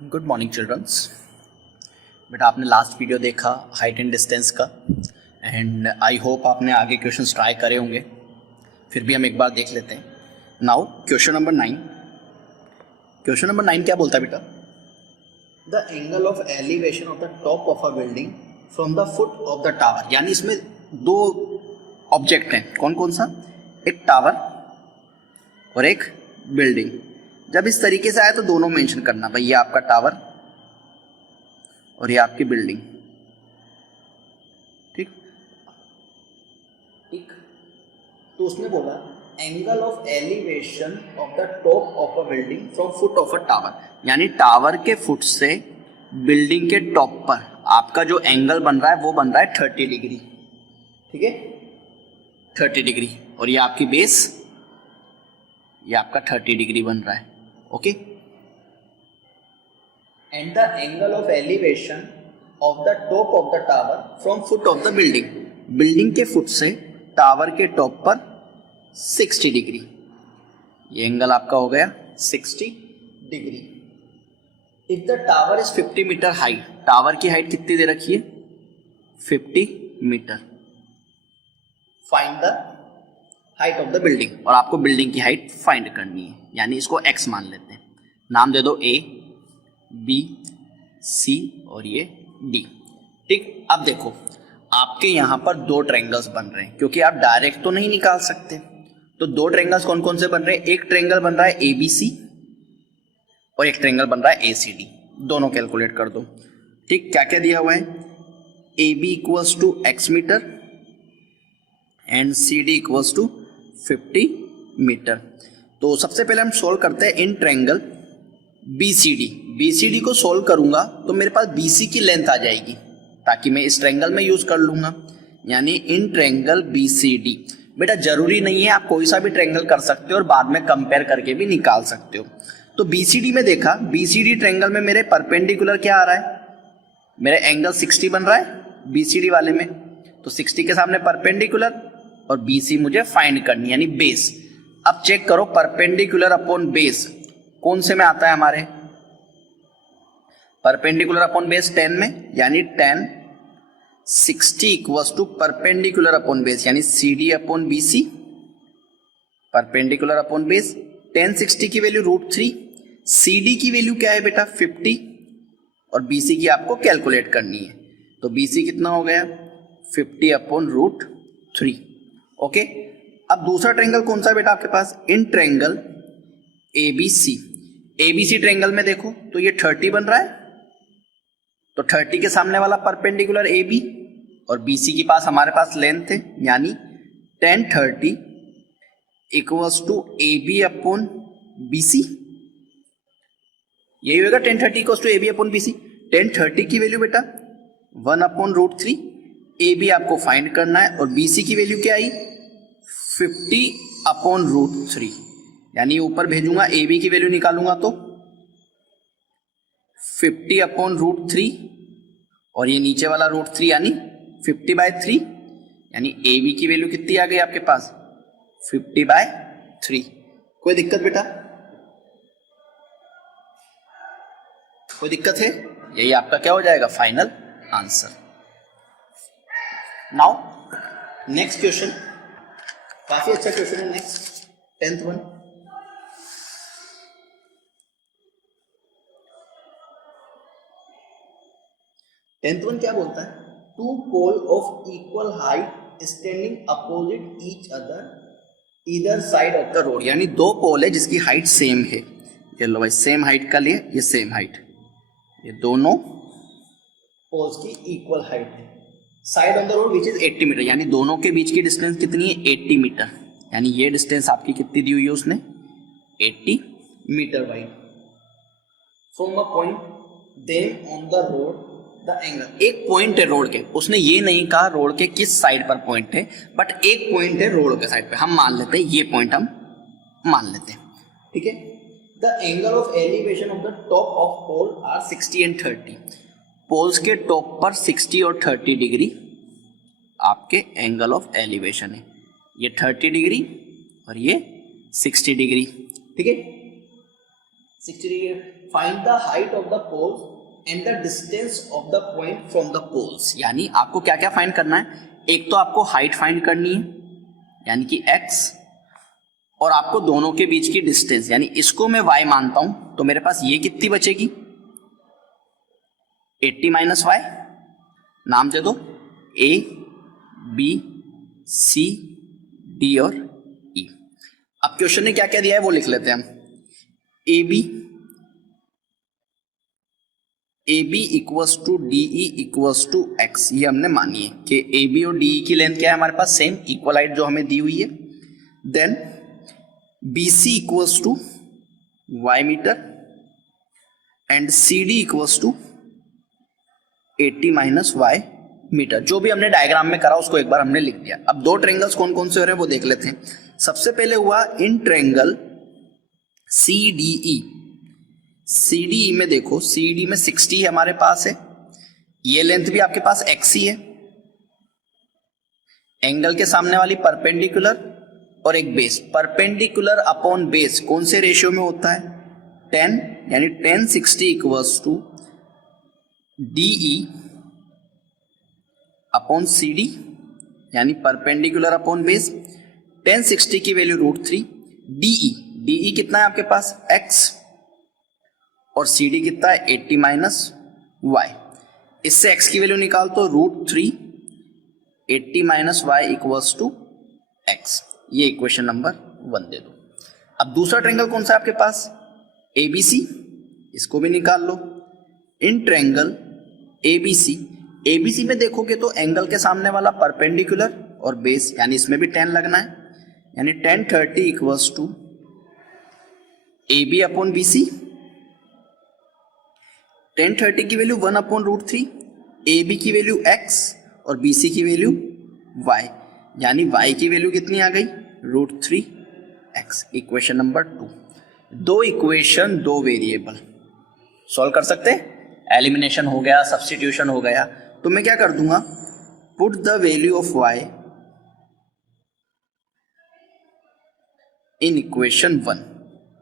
Good morning childrens. बेटा आपने last video देखा हाइट एंड डिस्टेंस का, एंड आई होप आपने आगे क्वेश्चंस ट्राई करे होंगे। फिर भी हम एक बार देख लेते हैं। Now question number 9। Question number 9 क्या बोलता है बेटा? The angle of elevation of the top of a building from the foot of the tower. यानी इसमें दो ऑब्जेक्ट हैं, कौन कौन सा? एक टावर और एक बिल्डिंग। जब इस तरीके से आए तो दोनों मेंशन करना, भाई ये आपका टावर और ये आपकी बिल्डिंग। ठीक ठीक। तो उसने बोला angle of elevation of the top of a building from foot of a tower, यानी टावर के फुट से बिल्डिंग के टॉप पर आपका जो एंगल बन रहा है वो बन रहा है 30 डिग्री। ठीक है, 30 डिग्री। और ये आपकी बेस, ये आपका 30 डिग्री बन रहा है। Okay. And the angle of elevation of the top of the tower from foot of the building, building के फुट से टावर के टॉप पर 60 डिग्री। ये एंगल आपका हो गया 60 degree. If the tower is 50 metre height, tower की height कितनी दे रखी है? 50 metre. Find the height of the building, और आपको बिल्डिंग की हाइट फाइंड करनी है, यानी इसको x मान लेते हैं। नाम दे दो A, B, C और ये D। ठीक। अब देखो आपके यहाँ पर दो ट्रायंगल्स बन रहे हैं, क्योंकि आप डायरेक्ट तो नहीं निकाल सकते। तो दो ट्रायंगल्स कौन कौन से बन रहे हैं? एक ट्रायंगल बन रहा है ABC और एक ट्रायंगल बन रहा है ACD। दोनों कैलकुलेट कर दो। ठीक। क्या क्या दिया हुआ है? AB equals to x metre and CD equals to 50 metre. तो सबसे पहले हम सोल्व करते हैं इन ट्रायंगल BCD। BCD को सोल्व करूंगा तो मेरे पास BC की लेंथ आ जाएगी, ताकि मैं इस ट्रायंगल में यूज कर लूंगा, यानी इन ट्रायंगल BCD। बेटा जरूरी नहीं है, आप कोई सा भी ट्रायंगल कर सकते हो और बाद में कंपेयर करके भी निकाल सकते हो। तो BCD में देखा, BCD ट्रायंगल में मेरे परपेंडिकुलर क्या आ रहा है? मेरा एंगल 60 बन रहा है BCD वाले में, तो 60 के सामने परपेंडिकुलर और BC मुझे फाइंड करनी, यानी बेस। अब चेक करो परपेंडिकुलर अपॉन बेस कौन से में आता है हमारे? परपेंडिकुलर अपॉन बेस 10 में, यानी 10 60 equals to perpendicular upon base, यानी CD upon BC। Perpendicular upon base 10 60 की वैल्यू √3, CD की वैल्यू क्या है बेटा? 50 और BC की आपको कैलकुलेट करनी है। तो BC कितना हो गया? 50 अपॉन √3। ओके। अब दूसरा ट्रायंगल कौन सा बेटा आपके पास? In triangle ABC। ABC triangle में देखो तो ये 30 बन रहा है, तो 30 के सामने वाला परपेंडिकुलर AB और BC के पास हमारे पास लेंथ है, यानी 10 30 equals to AB upon BC। यही होगा 10 30 equals to AB upon BC। 10 30 की वैल्यू बेटा 1 अपॉन √3, AB आपको फाइंड करना है, और BC की वैल्यू क्या आई? 50 अपॉन √3, यानी ऊपर भेजूंगा AB की वैल्यू निकालूंगा तो 50 अपॉन √3, और ये नीचे वाला √3 यानी 50/3, यानी AB की वैल्यू कितनी आ गई आपके पास? 50/3। कोई दिक्कत बेटा? कोई दिक्कत है? यही आपका क्या हो जाएगा? Final answer. Now next question, काफी अच्छा क्वेश्चन है next, 10th one. 10th one क्या बोलता है? Two pole of equal height standing opposite each other either side of the road, यानी दो पोल है जिसकी हाइट सेम है। ये लो भाई, सेम हाइट का लिए ये सेम हाइट, ये दोनों पोल्स की इक्वल हाइट है। Side of the road which is 80 metre, यानी दोनों के बीच की डिस्टेंस कितनी है? 80 मीटर। यानी ये डिस्टेंस आपकी कितनी दी हुई है उसने? 80 metre wide. From a point them on the road the angle, एक पॉइंट है रोड के, उसने ये नहीं कहा रोड के किस साइड पर पॉइंट है, बट एक पॉइंट है रोड के साइड पे। हम मान लेते हैं ये पॉइंट हम मान लेते हैं। ठीक है। The angle of elevation of the top of pole are 60 and 30। Poles के टॉप पर 60 और 30 डिग्री आपके एंगल ऑफ एलिवेशन है। ये 30 डिग्री और ये 60 डिग्री। ठीक है। 60 degree. Find the height of the pole and the distance of the point from the poles. यानी आपको क्या क्या फाइंड करना है, एक तो आपको हाइट फाइंड करनी है यानी कि x, और आपको दोनों के बीच की डिस्टेंस, यानी इसको मैं y मानता हूं तो मेरे पास ये कितनी बचेगी 80 माइनस y। नाम दे दो a b c d और e। अब क्वेश्चन ने क्या क्या दिया है वो लिख लेते हैं हम। A B equals to D E equals to X, ये हमने मानी है कि ए बी और डी ई की लेंथ क्या है हमारे पास, सेम इक्वल हाइट जो हमें दी हुई है। Then B C equals to Y metre and C D equals to 80 minus Y metre. जो भी हमने डायग्राम में करा उसको एक बार हमने लिख दिया। अब दो ट्रेंगल्स कौन कौन से हो रहे हैं वो देख लेते हैं। सबसे पहले हुआ in triangle C D E. C D E में देखो, सी डी में 60 हमारे पास है, ये लेंथ भी आपके पास x ही है, एंगल के सामने वाली परपेंडिकुलर और एक बेस। परपेंडिकुलर अपॉन बेस कौन से रेशियो में होता है 10, यानी 10 60 equals to D E upon C D, यानी परपेंडिकुलर अपॉन बेस। 10 60 की वैल्यू √3, डी कितना है आपके पास x, और सी डी कितना है 80 माइनस वाई। इससे x की वैल्यू निकाल तो √3 80 minus Y equals to x। ये इक्वेशन नंबर 1 दे दो। अब दूसरा ट्रायंगल कौन सा है आपके पास ABC, इसको भी निकाल लो। इन ट्रायंगल ABC में देखोगे तो एंगल के सामने वाला परपेंडिकुलर और बेस, यानी इसमें भी 10 लगना है, यानी 10 30 equals to AB upon BC। 10 30 की वैल्यू 1 अपॉन √3, AB की वैल्यू x और BC की वैल्यू y, यानी y की वैल्यू कितनी आ गई √3x। Equation number 2। दो इक्वेशन दो वेरिएबल सॉल्व कर सकते हैं। एलिमिनेशन हो गया, सब्स्टिट्यूशन हो गया, तो मैं क्या कर दूंगा, put the value of y in equation 1।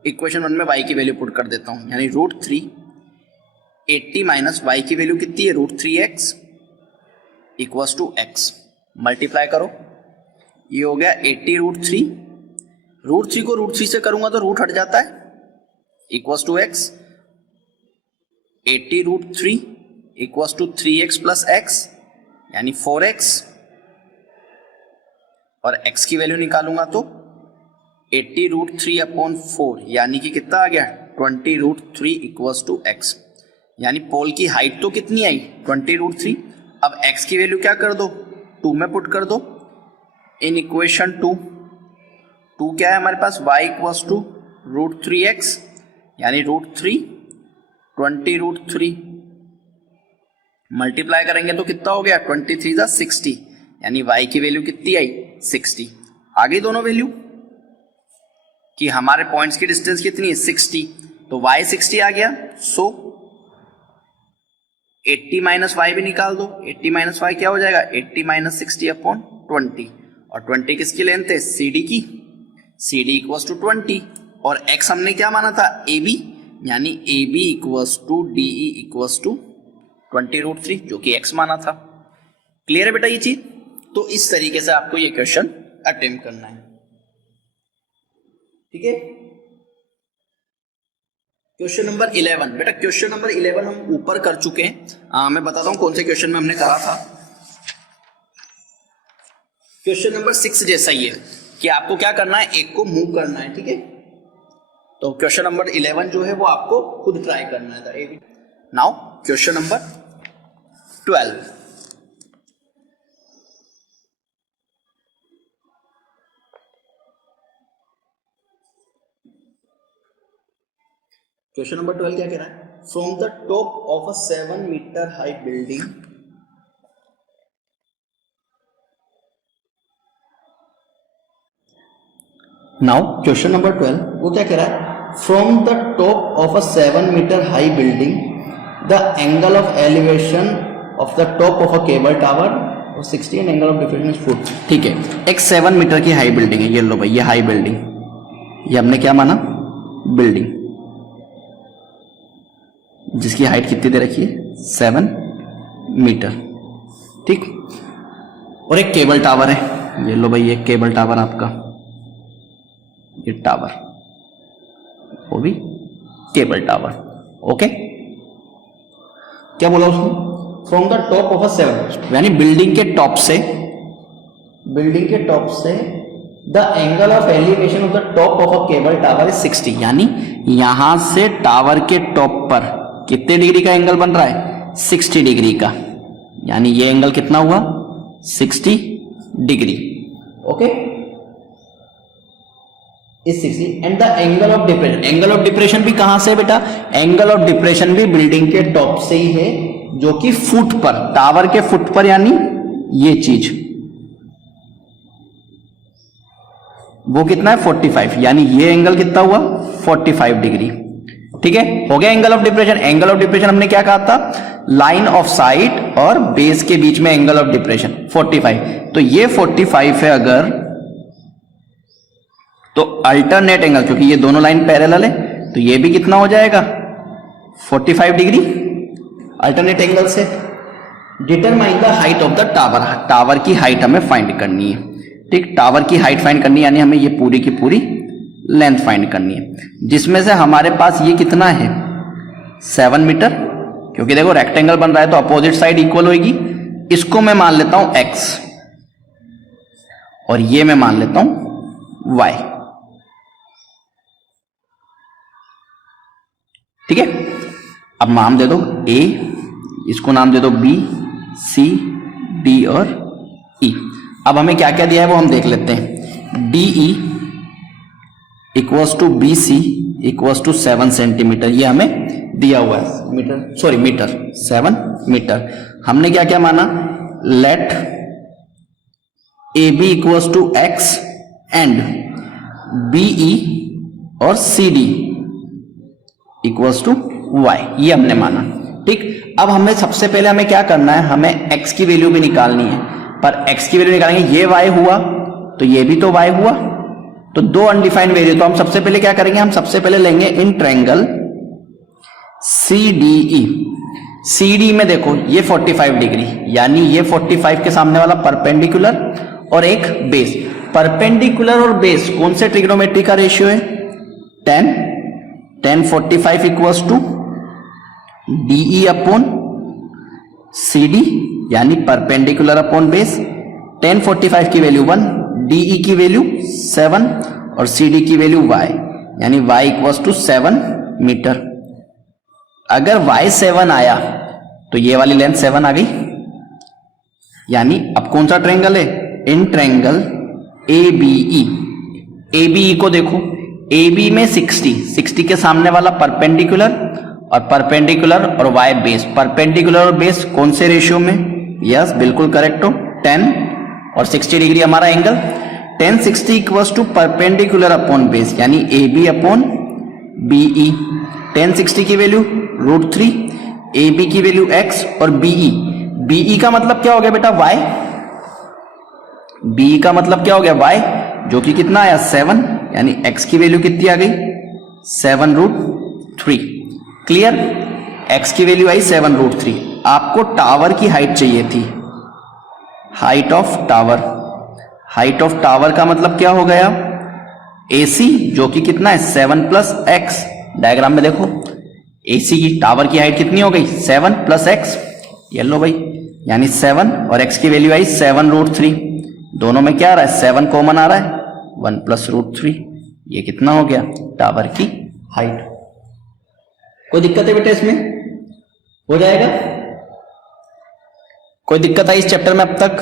Equation 1 में y की वैल्यू पुट कर देता हूं, यानी √3 80 माइनस वाई की वैल्यू कितनी है √3x equals to x। Multiply करो, ये हो गया 80 √3 को √3 से करूंगा तो रूट हट जाता है, equals to x। 80 √3 equals to 3x plus x, यानी 4x, और x की वैल्यू निकालूंगा तो 80 √3 अपॉन 4, यानी कि कितना आ गया 20 √3 इक्वल्स टू x। यानी पोल की हाइट तो कितनी आई 20 √3। अब x की वैल्यू क्या कर दो 2 में पुट कर दो इन इक्वेशन 2 क्या है हमारे पास y इक्वल्स टू √3x, यानी √3 20 √3 मल्टीप्लाई करेंगे तो कितना हो गया 23 = 60, यानी y की वैल्यू कितनी आई 60। आ गई दोनों वैल्यू कि हमारे पॉइंट्स की डिस्टेंस कितनी है 60, तो y 60 आ गया। सो 80 माइनस वाई भी निकाल दो, 80 माइनस वाई क्या हो जाएगा 80 माइनस 60 अपॉन 20, और 20 किसकी लेंथ है सी डी की, सी डी इक्वल्स टू 20, और x हमने क्या माना था ए बी, यानी A B equals to D E equals to 20 √3, जो कि x माना था। क्लियर है बेटा ये चीज। तो इस तरीके से आपको ये क्वेश्चन अटेम्प्ट करना है, ठीक है। क्वेश्चन नंबर 11 बेटा, क्वेश्चन नंबर 11 हम ऊपर कर चुके हैं। मैं बताता हूं कौन से क्वेश्चन में हमने करा था। क्वेश्चन नंबर 6 जैसा ही है कि आपको क्या करना है, एक को मूव करना है, ठीक है। तो क्वेश्चन नंबर 11 जो है वो आपको खुद ट्राई करना है। Now question number 12। Question number 12 क्या कह रहा है, from the top of a 7 metre high building now question number 12 वो क्या कह रहा है, from the top of a 7 metre high building the angle of elevation of the top of a cable tower और 60 and angle of difference foot. ठीक है, एक 7 metre की हाई बिल्डिंग है, ये लो भाई, ये हाई बिल्डिंग, ये हमने क्या माना बिल्डिंग, जिसकी हाइट कितनी दे रखी है 7 मीटर, ठीक। और एक केबल टावर है, ये लो भाई एक केबल टावर आपका, ये टावर, वो भी केबल टावर, ओके। क्या बोला उसने, from the top of a 7, यानी बिल्डिंग के टॉप से the angle of elevation of the top of a cable tower is 60, यानी यहां से टावर के टॉप पर कितने डिग्री का एंगल बन रहा है 60 डिग्री का, यानी ये एंगल कितना हुआ 60 degree, okay is 60। And the angle of depression, angle of depression भी कहां से बेटा, एंगल ऑफ डिप्रेशन भी बिल्डिंग के टॉप से ही है, जो कि फुट पर, टावर के फुट पर, यानी ये चीज वो कितना है 45, यानी ये एंगल कितना हुआ 45 डिग्री, ठीक है। हो गया angle of depression. Angle of depression हमने क्या कहा था, लाइन ऑफ साइट और बेस के बीच में एंगल ऑफ डिप्रेशन 45, तो ये 45 है अगर, तो अल्टरनेट एंगल, क्योंकि ये दोनों लाइन पैरेलल है, तो ये भी कितना हो जाएगा 45 डिग्री अल्टरनेट एंगल से। Determine the height of the tower, tower की हाइट हमें फाइंड करनी है, ठीक। टावर की हाइट फाइंड करनी है, यानी हमें ये पूरी की पूरी लेंथ फाइंड करनी है, जिसमें से हमारे पास ये कितना है 7 मीटर, क्योंकि देखो रेक्टेंगल बन रहा है तो अपोजिट साइड इक्वल होगी। इसको मैं मान लेता हूं x और ये मैं मान लेता हूं y, ठीक है। अब नाम दे दो a, इसको नाम दे दो b, c, d और e। अब हमें क्या क्या दिया है वो हम देख लेते हैं। DE equals to BC equals to 7 centimetre, ये हमें दिया हुआ है, मीटर 7 मीटर। हमने क्या क्या माना, let AB equals to x and BE और CD इक्वल्स टू y, ये हमने माना, ठीक। अब हमें सबसे पहले हमें क्या करना है, हमें x की वैल्यू भी निकालनी है, पर x की वैल्यू निकालेंगे, ये y हुआ तो ये भी तो y हुआ, तो दो अनडिफाइंड वैल्यू, तो हम सबसे पहले क्या करेंगे, हम सबसे पहले लेंगे इन ट्रायंगल CDE। CD में देखो ये 45 डिग्री, यानी ये 45 के सामने वाला परपेंडिकुलर और एक बेस, परपेंडिकुलर और बेस कौन से ट्रिग्नोमेट्री का रेशियो है 10 45 equals to DE upon CD, यानी परपेंडिकुलर अपॉन बेस। 10 45 की वैल्यू 1, DE की वैल्यू 7 और CD की वैल्यू y, यानी y इक्वल्स टू 7 मीटर। अगर y 7 आया तो ये वाली लेंथ 7 आ गई, यानी अब कौन सा ट्रायंगल है, इन ट्रायंगल ABE। ABE को देखो, AB में 60 के सामने वाला परपेंडिकुलर और y बेस, परपेंडिकुलर और बेस कौन से रेशियो में, यस बिल्कुल करेक्ट हो, 10 और 60 डिग्री हमारा angle. 10 60 equals to perpendicular upon base, यानी AB अपॉन BE। 10 60 की वैल्यू √3, AB की वैल्यू x और BE का मतलब क्या हो गया बेटा y, BE का मतलब क्या हो गया y, जो कि कितना आया 7, यानी x की वैल्यू कितनी आ गई 7√3। क्लियर, x की वैल्यू आई 7√3। आपको टावर की हाइट चाहिए थी, height of tower. Height of tower का मतलब क्या हो गया, AC जो कि कितना है 7 + x। डायग्राम में देखो AC की टावर की हाइट कितनी हो गई 7 + x, ये लो भाई, यानी 7 और x की वैल्यू आई 7√3। दोनों में क्या आ रहा है 7 कॉमन आ रहा है, 1 + √3, ये कितना हो गया टावर की हाइट। कोई दिक्कत है बेटा इसमें, हो जाएगा, कोई दिक्कत आई इस चैप्टर में अब तक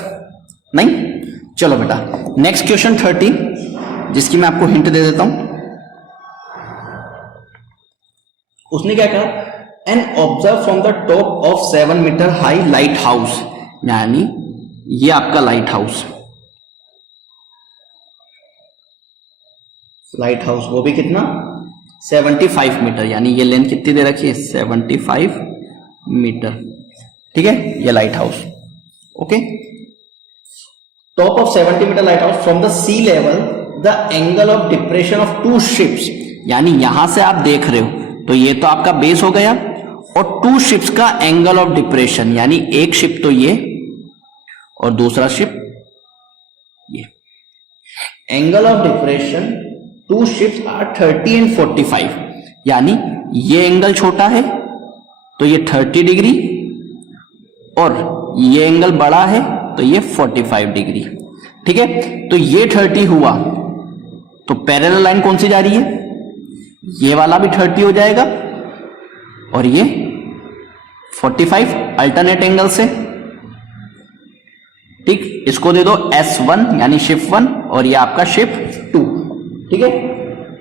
नहीं। चलो बेटा नेक्स्ट क्वेश्चन 30, जिसकी मैं आपको हिंट दे देता हूं। उसने क्या कहा, an observe from the top of 7 metre high lighthouse, यानी ये आपका लाइट हाउस, वो भी कितना 75 मीटर, यानी ये लेंथ कितनी दे रखी है 75 मीटर, ठीक है, ये lighthouse, okay. Top of 70 metre lighthouse from the sea level the angle of depression of 2 ships, यानी यहां से आप देख रहे हो तो ये तो आपका बेस हो गया, और टू शिप्स का एंगल ऑफ डिप्रेशन, यानी एक शिप तो ये और दूसरा शिप ये, angle of depression two ships are 30 and 45, यानी ये एंगल छोटा है तो ये 30 डिग्री और ये एंगल बड़ा है तो ये 45 डिग्री। ठीक है, तो ये 30 हुआ तो पैरेलल लाइन कौन सी जा रही है, ये वाला भी 30 हो जाएगा और ये 45 अल्टरनेट एंगल से। ठीक, इसको दे दो S1 यानी शिप 1 और ये आपका शिप 2। ठीक है,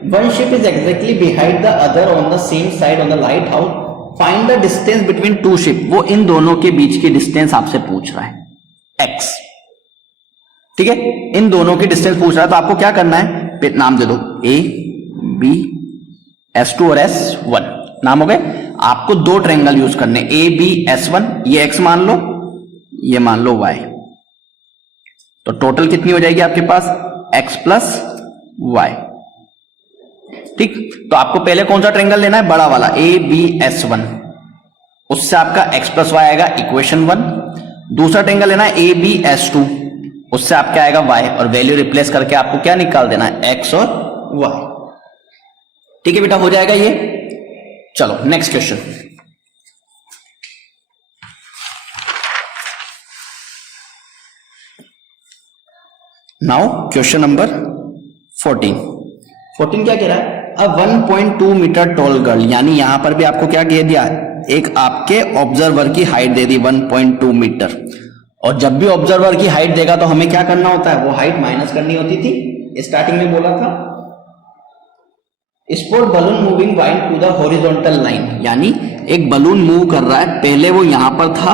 one ship is exactly behind the other on the same side on the light house, find the distance between two ship. वो इन दोनों के बीच की डिस्टेंस आपसे पूछ रहा है x। ठीक है, इन दोनों की डिस्टेंस पूछ रहा है तो आपको क्या करना है, नाम दे दो A B S2 और S1 नाम हो गए। आपको दो ट्रायंगल यूज करने, A B S1, ये x मान लो, ये मान लो y, तो टोटल कितनी हो जाएगी आपके पास x प्लस y। ठीक, तो आपको पहले कौन सा ट्रायंगल लेना है, बड़ा वाला ABS1, उससे आपका x प्लस वाई आएगा इक्वेशन 1। दूसरा ट्रायंगल लेना है ABS2, उससे आपका आएगा y और वैल्यू रिप्लेस करके आपको क्या निकाल देना है, x और y। ठीक है बेटा, हो जाएगा ये। चलो next question. Now question number 14 क्या कह रहा है, अ 1.2 मीटर टॉल गर्ल, यानी यहां पर भी आपको क्या कह दिया, एक आपके ऑब्जर्वर की हाइट दे दी 1.2 मीटर। और जब भी ऑब्जर्वर की हाइट देगा तो हमें क्या करना होता है, वो हाइट माइनस करनी होती थी, स्टार्टिंग में बोला था। Sport balloon moving wide to the horizontal line, यानी एक बलून मूव कर रहा है, पहले वो यहां पर था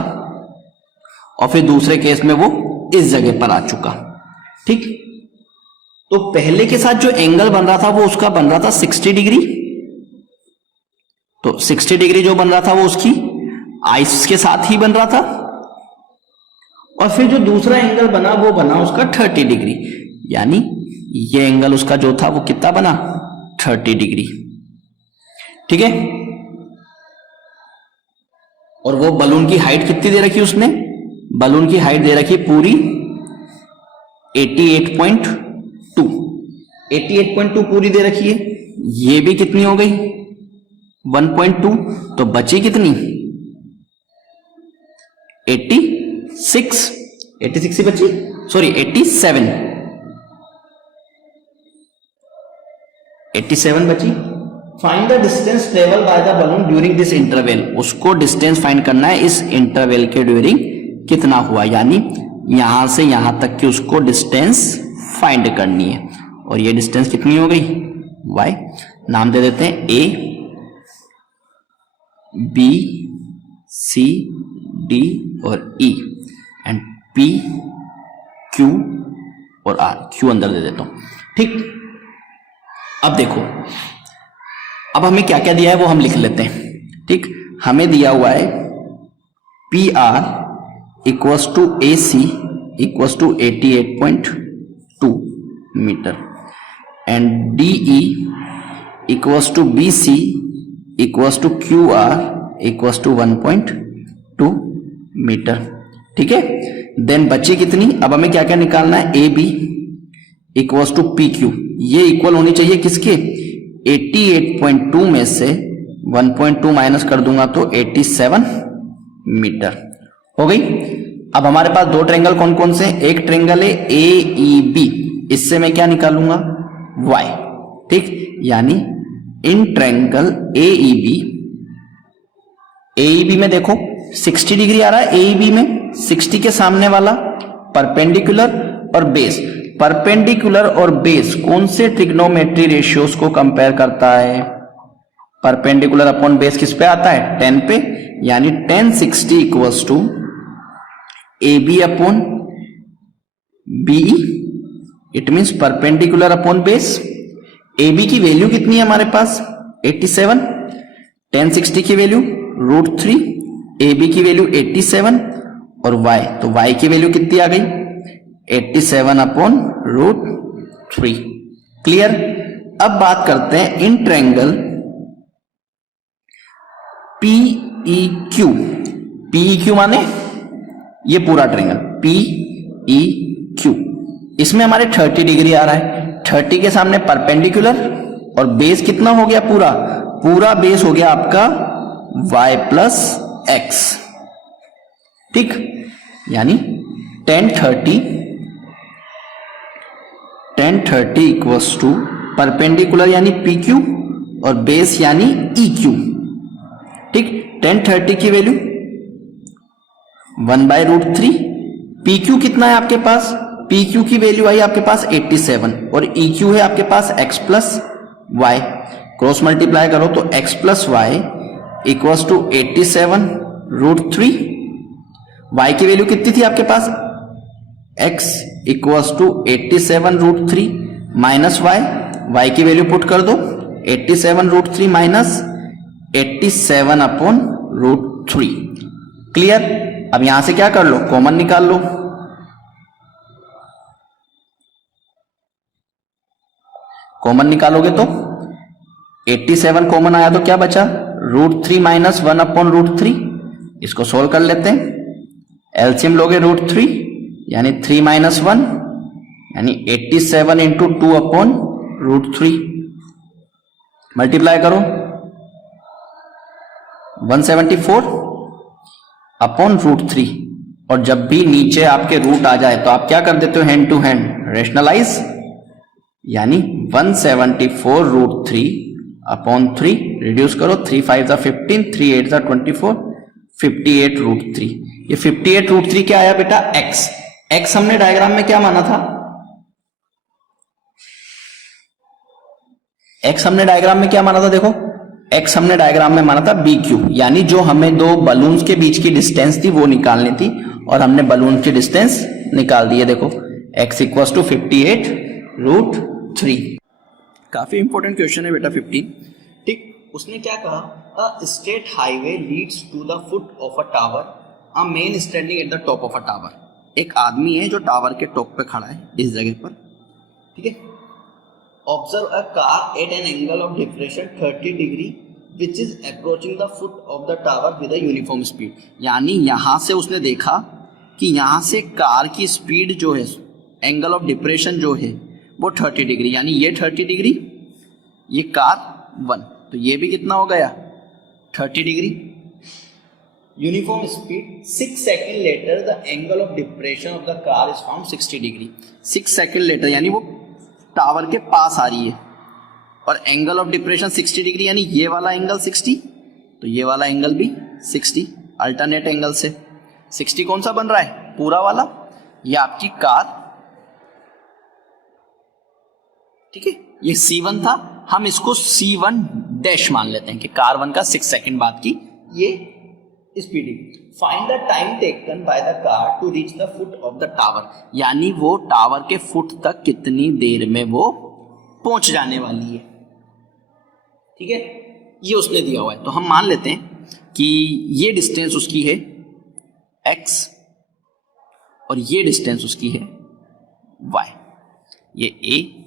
और फिर दूसरे केस में वो इस जगह पर आ चुका। ठीक, तो पहले के साथ जो एंगल बन रहा था वो उसका बन रहा था 60 डिग्री, तो 60 डिग्री जो बन रहा था वो उसकी आइस के साथ ही बन रहा था। और फिर जो दूसरा एंगल बना वो बना उसका 30 डिग्री, यानी ये एंगल उसका जो था वो कितना बना, 30 डिग्री। ठीक है, और वो बलून की हाइट कितनी दे रखी उसने, बलून की हाइट दे रखी पूरी 88.2 पूरी दे रखी है। ये भी कितनी हो गई 1.2, तो बची कितनी 86 ही बची, सॉरी 87 बची। Find the distance travel by the balloon during this interval, उसको डिस्टेंस फाइंड करना है इस इंटरवल के ड्यूरिंग कितना हुआ, यानी यहां से यहां तक की उसको डिस्टेंस फाइंड करनी है। और ये डिस्टेंस कितनी हो गई y, नाम दे देते हैं A B C D और E एंड P Q और R, Q अंदर दे देता हूं। ठीक, अब देखो, अब हमें क्या क्या दिया है वो हम लिख लेते हैं। ठीक, हमें दिया हुआ है PR equals to AC equals to 88.2 metre and DE equals to BC equals to QR equals to 1.2 metre. ठीक है, देन बची कितनी, अब हमें क्या क्या निकालना है, AB इक्वल्स टू PQ, ये इक्वल होनी चाहिए किसके, 88.2 में से 1.2 माइनस कर दूंगा तो 87 मीटर हो गई। अब हमारे पास दो ट्रायंगल कौन कौन से, एक ट्रायंगल है AEB, इससे मैं क्या निकालूंगा y। ठीक, यानी इन ट्रायंगल AEB में देखो 60 डिग्री आ रहा है, AEB में 60 के सामने वाला परपेंडिकुलर और बेस, परपेंडिकुलर और बेस कौन से ट्रिग्नोमेट्री रेशियोज को कंपेयर करता है, परपेंडिकुलर अपॉन बेस किस पे आता है, 10 पे, यानी 10 60 equals to AB upon BE, it means perpendicular upon base. AB की वैल्यू कितनी है हमारे पास 87, 10 60 की वैल्यू √3, AB की वैल्यू 87 और y, तो y की वैल्यू कितनी आ गई 87 अपॉन √3। क्लियर। अब बात करते हैं in triangle E Q, P E Q माने ये पूरा ट्रायंगल पीई क्यू, इसमें हमारे 30 डिग्री आ रहा है, 30 के सामने परपेंडिकुलर और बेस कितना हो गया, पूरा पूरा बेस हो गया आपका y प्लस एक्स, ठीक, यानी tan 30 इक्वल्स टू परपेंडिकुलर यानी पी क्यू और बेस यानी ई क्यू, ठीक। tan 30 की वैल्यू 1/√3, पी क्यू कितना है आपके पास, पी क्यू की वैल्यू आई आपके पास 87 और ई क्यू है आपके पास x plus Y, cross multiply करो तो x plus Y equals to 87√3, y की वैल्यू कितनी थी आपके पास, x equals to 87√3 minus y की वैल्यू पुट कर दो 87√3 माइनस 87/√3, क्लियर। अब यहां से क्या कर लो, कॉमन निकाल लो, कॉमन निकालोगे तो 87 कॉमन आया तो क्या बचा, √3 माइनस 1/√3, इसको सोल्व कर लेते हैं, एलसीएम लोगे √3 यानी 3 माइनस 1 यानी 87 इंटू 2/√3, मल्टीप्लाई करो 174/√3, और जब भी नीचे आपके रूट आ जाए तो आप क्या कर देते हो, हैंड टू हैंड रेशनलाइज, यानी 174√3/3 रिड्यूस करो, 3 5 15, 3 8 24, 58√3, ये 58√3 क्या आया बेटा, x हमने डायग्राम में क्या माना था, x हमने डायग्राम में क्या माना था, देखो x हमने डायग्राम में माना था BQ, यानी जो हमें दो बलून्स के बीच की डिस्टेंस थी वो निकालनी थी और हमने बलून की डिस्टेंस निकाल दी है, देखो x इक्वल्स टू 58√3। काफी इंपॉर्टेंट क्वेश्चन है बेटा 15, ठीक। उसने क्या कहा, a straight highway leads to the foot of a tower, a man standing at the top of a tower, एक आदमी है जो टावर के टॉप पे खड़ा है इस जगह पर, ठीक है। Observe a car eight an angle of depression 30 degree which is approaching the foot of the tower with a uniform speed, यानी यहां से उसने देखा कि यहां से कार की स्पीड जो है, एंगल ऑफ डिप्रेशन जो है वो 30 डिग्री, यानी ये 30 डिग्री, ये कार 1, तो ये भी कितना हो गया 30 degree, uniform speed 6 second later the angle of depression of the car is found 60 degree, 6 second later यानी वो टावर के पास आ रही है और एंगल ऑफ डिप्रेशन 60 डिग्री, यानी ये वाला एंगल 60 तो ये वाला एंगल भी 60, अल्टरनेट एंगल से 60 कौन सा बन रहा है, पूरा वाला, ये आपकी कार, ठीक है, ये C1 था, हम इसको C1 डैश मान लेते हैं कि कार 1 का 6 सेकेंड बाद की ये speeding. Find the time taken by the car to reach the foot of the tower, यानी वो टावर के फुट तक कितनी देर में वो पहुंच जाने वाली है, ठीक है, ये उसने दिया हुआ है। तो हम मान लेते हैं कि ये डिस्टेंस उसकी है x और ये डिस्टेंस उसकी है y, ये a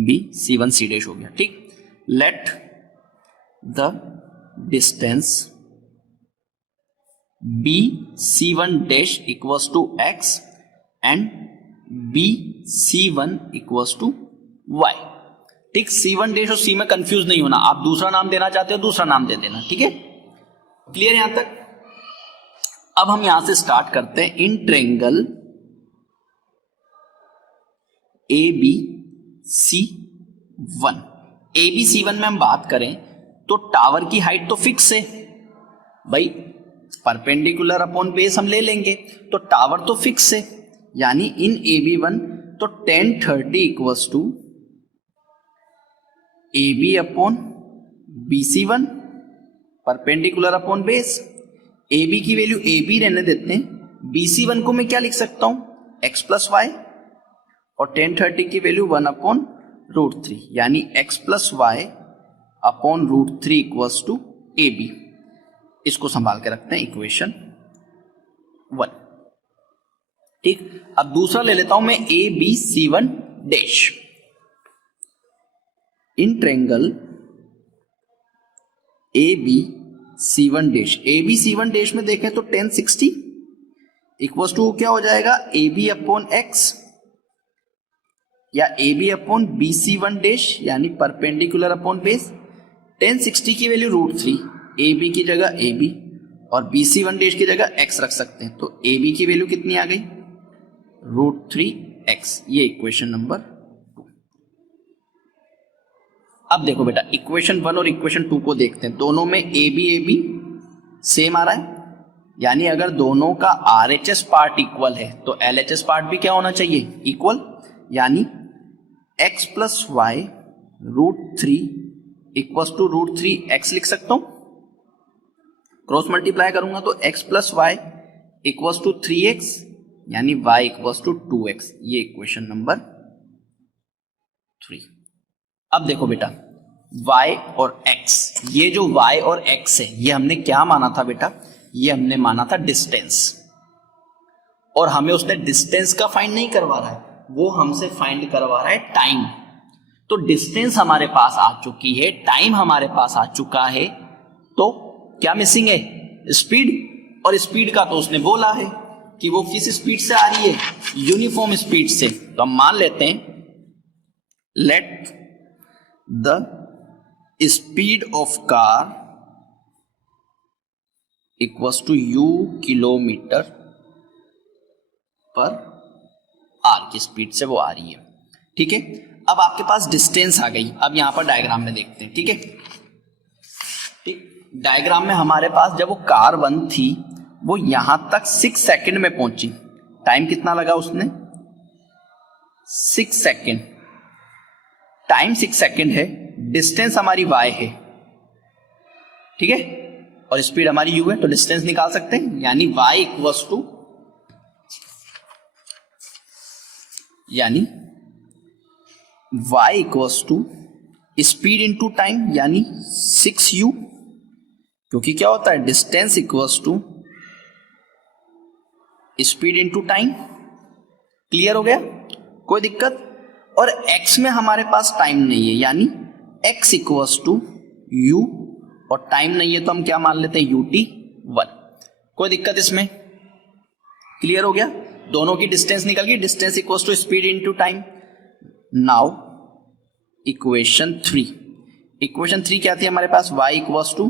b c1 c dash हो गया, ठीक। Let the distance b c1 dash equals to x and b c1 equals to y, ठीक। c1 डैश और c में कंफ्यूज नहीं होना, आप दूसरा नाम देना चाहते हो दूसरा नाम दे देना, ठीक है, क्लियर यहां तक। अब हम यहां से स्टार्ट करते हैं, इन ट्रायंगल ABC1, ABC1 में हम बात करें तो टावर की हाइट तो फिक्स है भाई, परपेंडिकुलर अपॉन बेस हम ले लेंगे तो टावर तो फिक्स है, यानी इन AB1 तो tan 30 equals to AB upon BC1 perpendicular upon base, AB की वैल्यू AB रहने देते हैं, BC1 को मैं क्या लिख सकता हूं x प्लस वाई और tan 30 की वैल्यू 1/√3, यानी x plus Y upon √3 equals to AB, इसको संभाल के रखते हैं इक्वेशन 1, ठीक। अब दूसरा ले लेता हूं मैं ABC1 dash, in triangle AB C1 dash, AB C1 dash में देखें तो 1060 इक्वल्स टू क्या हो जाएगा, AB अपॉन x या AB अपॉन BC1 डैश यानी परपेंडिकुलर अपॉन बेस। 1060 की वैल्यू √3, AB की जगह AB और BC1 डैश की जगह x रख सकते हैं, तो AB की वैल्यू कितनी आ गई, √3x। ये इक्वेशन नंबर 2। अब देखो बेटा इक्वेशन 1 और इक्वेशन 2 को देखते हैं, दोनों में AB सेम आ रहा है, यानी अगर दोनों का RHS पार्ट इक्वल है तो LHS पार्ट भी क्या होना चाहिए, इक्वल, यानी x plus Y √3 equals to √3x लिख सकता हूं। क्रॉस मल्टीप्लाई करूंगा तो x plus Y equals to 3x यानी y इक्वल्स टू 2x। ये इक्वेशन नंबर 3। अब देखो बेटा y और x, ये जो y और x है ये हमने क्या माना था बेटा, ये हमने माना था डिस्टेंस, और हमें उसने डिस्टेंस का फाइंड नहीं करवा रहा है, वो हमसे फाइंड करवा रहा है टाइम। तो डिस्टेंस हमारे पास आ चुकी है, टाइम हमारे पास आ चुका है, तो क्या मिसिंग है, स्पीड। और स्पीड का तो उसने बोला है कि वो किस स्पीड से आ रही है, यूनिफॉर्म स्पीड से। तो हम मान लेते हैं let the speed of car equals to u kilometre per hour की स्पीड से वो आ रही है, ठीक है। अब आपके पास डिस्टेंस आ गई, अब यहां पर डायग्राम में देखते हैं, ठीक है। ठीक, डायग्राम में हमारे पास जब वो कार 1 थी वो यहां तक 6 सेकंड में पहुंची, टाइम कितना लगा उसने, 6 सेकंड, टाइम 6 सेकंड है, डिस्टेंस हमारी y है, ठीक है, और स्पीड हमारी u है, तो डिस्टेंस निकाल सकते हैं, यानी y इक्वल्स टू, यानी y equals to speed into time यानी 6u, क्योंकि क्या होता है distance equals to speed into time. Clear हो गया, कोई दिक्कत। और x में हमारे पास टाइम नहीं है, यानी x इक्वल्स टू u, और टाइम नहीं है तो हम क्या मान लेते हैं ut1। कोई दिक्कत इसमें, क्लियर हो गया, दोनों की डिस्टेंस निकल गई, distance equals to speed into time. Now equation 3, equation 3 क्या थी हमारे पास, y equals to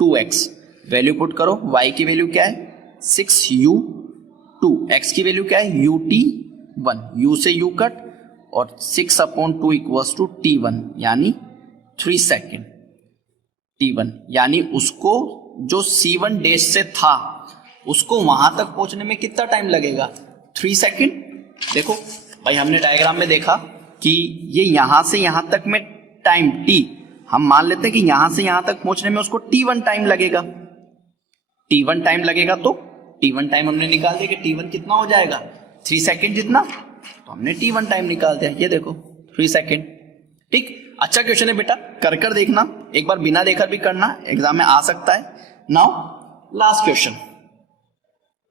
2x, value put करो, y की वैल्यू क्या है 6u2, x की वैल्यू क्या है ut1, u से u कट, और 6 अपॉन 2 इक्वल्स टू t1 यानी 3 सेकेंड, t1 यानी उसको जो C1 डैश से था उसको वहां तक पहुंचने में कितना टाइम लगेगा, 3 सेकेंड। देखो भाई हमने डायग्राम में देखा कि ये यहां से यहां तक में टाइम t, हम मान लेते हैं कि यहां से यहां तक पहुंचने में उसको t1 टाइम लगेगा, t1 टाइम लगेगा, तो t1 टाइम हमने निकाल दिया कि t1 कितना हो जाएगा 3 सेकेंड जितना, तो हमने t1 टाइम निकाल दिया, ये देखो 3 सेकेंड। ठीक, अच्छा क्वेश्चन है बेटा, कर कर देखना, एक बार बिना देखकर भी करना, एग्जाम में आ सकता है। नाउ लास्ट क्वेश्चन,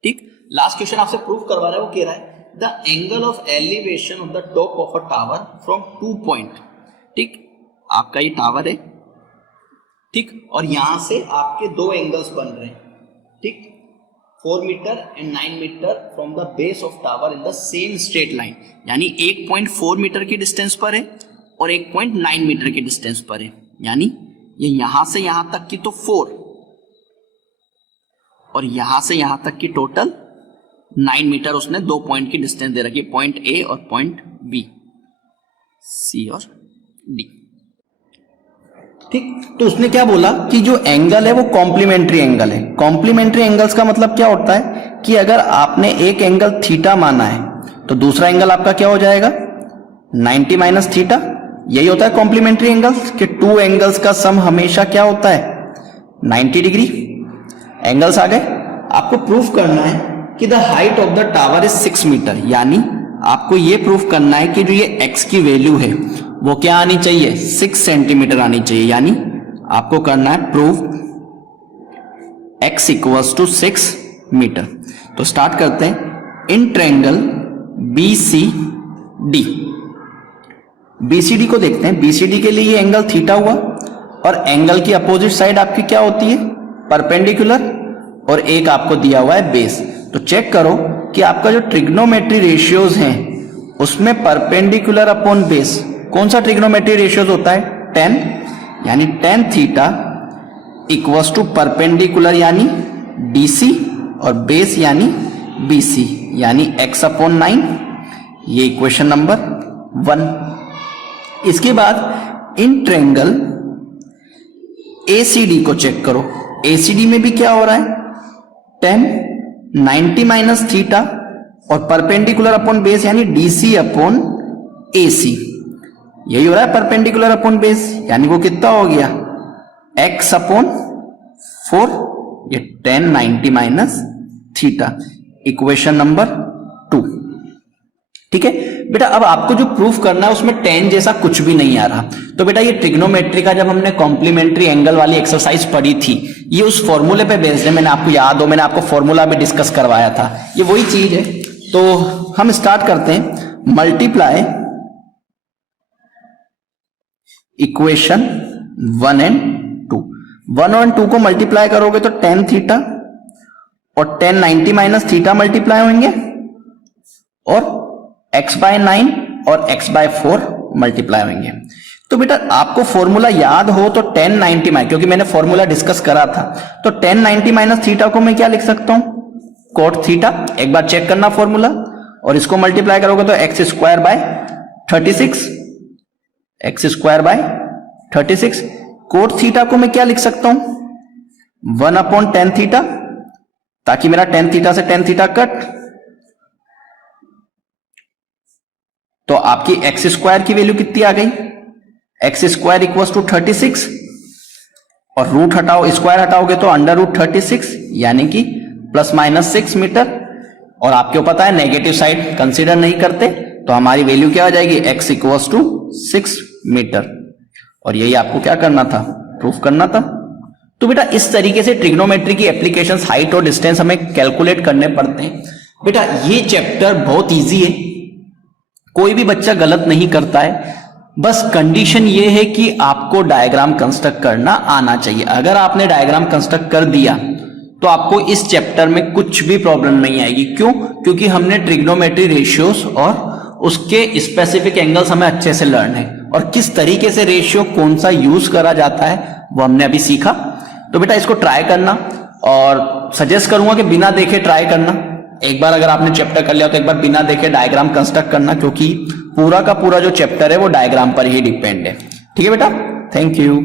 ठीक, लास्ट क्वेश्चन आपसे प्रूफ करवा रहा है, वो कह रहा है the angle of elevation of the top of a tower from 2 point. ठीक, आपका ये टावर है, ठीक, और यहां से आपके 2 एंगल्स बन रहे हैं, ठीक, 4 meter and 9 meter from the base of tower in the same straight line, यानी 1.4 मीटर की डिस्टेंस पर है और 1.9 मीटर की डिस्टेंस पर है, यानी ये यहां से यहां तक की तो 4 और यहां से यहां तक की टोटल 9 मीटर उसने 2 पॉइंट की डिस्टेंस दे रखी है, पॉइंट ए और पॉइंट बी, सी और डी। ठीक, तो उसने क्या बोला कि जो एंगल है वो कॉम्प्लीमेंट्री एंगल है। कॉम्प्लीमेंट्री एंगल्स का मतलब क्या होता है कि अगर आपने एक एंगल थीटा माना है तो दूसरा एंगल आपका क्या हो जाएगा 90 माइनस थीटा। यही होता है कॉम्प्लीमेंट्री एंगल्स कि 2 एंगल्स का सम हमेशा क्या होता है 90 डिग्री। एंगल्स आ गए, आपको प्रूफ करना है कि the height of the tower is 6 meter, यानी आपको यह प्रूफ करना है कि जो ये x की वैल्यू है वो क्या आनी चाहिए 6 सेंटीमीटर आनी चाहिए, यानी आपको करना है proof x equals to 6 meter. तो स्टार्ट करते हैं, इन ट्रायंगल BCD, BCD को देखते हैं। BCD के लिए ये एंगल थीटा हुआ और एंगल की अपोजिट साइड आपकी क्या होती है परपेंडिकुलर और एक आपको दिया हुआ है बेस। तो चेक करो कि आपका जो ट्रिग्नोमेट्री रेशियोज हैं उसमें परपेंडिकुलर अपॉन बेस कौन सा ट्रिग्नोमेट्री रेशियोज होता है? 10, यानी tan theta equals to perpendicular यानी DC और बेस यानी BC यानी x अपॉन 9। ये इक्वेशन नंबर 1। इसके बाद इन ट्रायंगल ACD को चेक करो। ACD में भी क्या हो रहा है? 10 90 माइनस थीटा और परपेंडिकुलर अपॉन बेस यानी DC अपॉन AC। यही हो रहा है परपेंडिकुलर अपॉन बेस, यानी वो कितना हो गया? x अपॉन 4, ये 10 90 माइनस थीटा, इक्वेशन नंबर 2। ठीक है बेटा, अब आपको जो प्रूफ करना है उसमें tan जैसा कुछ भी नहीं आ रहा। तो बेटा ये ट्रिग्नोमेट्री का जब हमने कॉम्प्लीमेंट्री एंगल वाली एक्सरसाइज पढ़ी थी, ये उस फॉर्मूले पे बेस्ड है। मैंने आपको याद हो, मैंने आपको फॉर्मूला भी डिस्कस करवाया था, ये वही चीज है। तो हम स्टार्ट करते हैं। Multiply equation 1 and 2। 1 और 2 को मल्टीप्लाई करोगे तो tan थीटा और tan 90 माइनस थीटा मल्टीप्लाई होंगे और x बाय 9 और x बाय 4 मल्टीप्लाई होंगे। तो बेटा आपको फॉर्मूला याद हो तो tan 90 माइनस, क्योंकि मैंने फॉर्मूला डिस्कस करा था, तो tan 90 माइनस थीटा को मैं क्या लिख सकता हूं? cot theta. एक बार चेक करना फॉर्मूला, और इसको मल्टीप्लाई करोगे तो x square by 36, x square by 36। cot theta को मैं क्या लिख सकता हूं? 1 अपॉन tan थीटा, ताकि मेरा tan थीटा से tan थीटा कट, तो आपकी एक्स स्क्वायर की वैल्यू कितनी आ गई? एक्स स्क्वायर इक्वल्स टू 36 और रूट हटाओ, स्क्वायर हटाओगे तो अंडर रूट 36 यानी कि प्लस माइनस 6 मीटर। और आपको पता है नेगेटिव साइड कंसीडर नहीं करते, तो हमारी वैल्यू क्या हो जाएगी? X equals to 6 meter. और यही आपको क्या करना था? प्रूफ करना था। तो बेटा इस तरीके से ट्रिग्नोमेट्री की एप्लीकेशंस, हाइट और डिस्टेंस हमें कैलकुलेट करने पड़ते हैं। बेटा ये चैप्टर बहुत इजी है, कोई भी बच्चा गलत नहीं करता है, बस कंडीशन ये है कि आपको डायग्राम कंस्ट्रक्ट करना आना चाहिए। अगर आपने डायग्राम कंस्ट्रक्ट कर दिया तो आपको इस चैप्टर में कुछ भी प्रॉब्लम नहीं आएगी। क्यों? क्योंकि हमने ट्रिग्नोमेट्री रेशियोज और उसके स्पेसिफिक एंगल्स हमें अच्छे से लर्न है, और किस तरीके से रेशियो कौन सा यूज करा जाता है वो हमने अभी सीखा। तो बेटा इसको ट्राई करना, और सजेस्ट करूंगा कि बिना देखे ट्राई करना। एक बार अगर आपने चैप्टर कर लिया तो एक बार बिना देखे डायग्राम कंस्ट्रक्ट करना, क्योंकि पूरा का पूरा जो चैप्टर है वो डायग्राम पर ही डिपेंड है। ठीक है बेटा, थैंक यू।